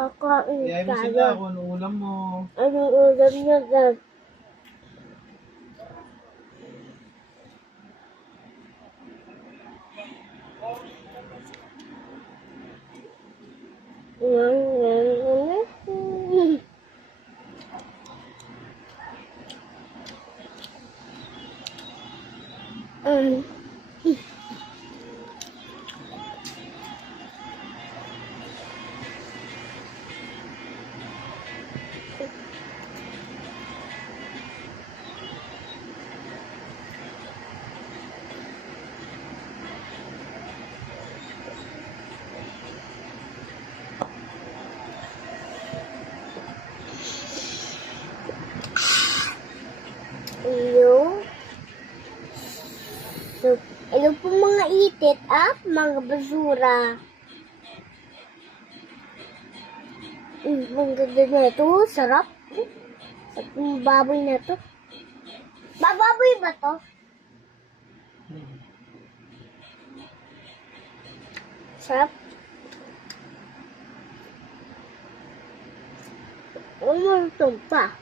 Kakain Iyayin mo sila tayo. kung ano ulam mo. Anong ulam niyo, Dad? Um, Hello? So, ano po mga itit mga basura? Ang ganda na ito, sarap. Sarap ng baboy na to. Baboy ba to? Sarap. Umultong pa.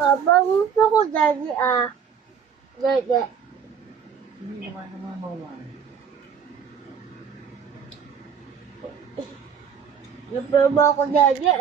Papa, gusto ko daddy Daddy. Hindi naman mawala. Napaba ko daddy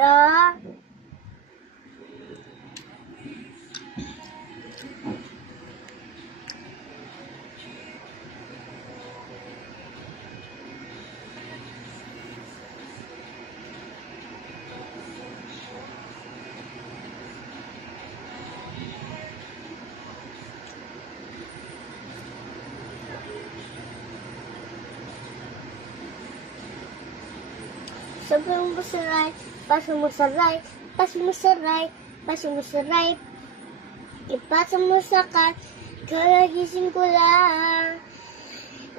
Sabi mo sa right, pasok mo sa right, pasok mo sa right, pasok mo sa right. Ipasok mo sa kalagising ko lang.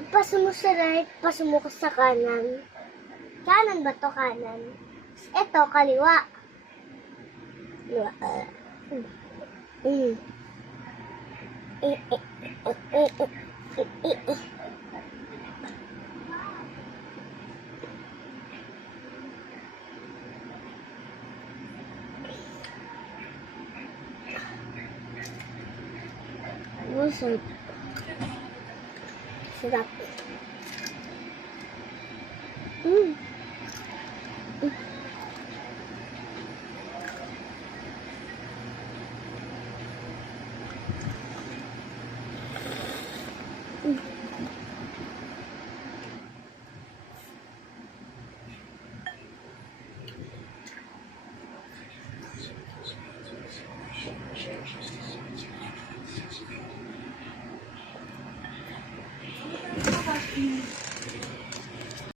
Ipasok mo sa right, pasok mo sa kanan. Kanan ba to kanan? Ito, kaliwa. Kaliwa. Busog. Sarap.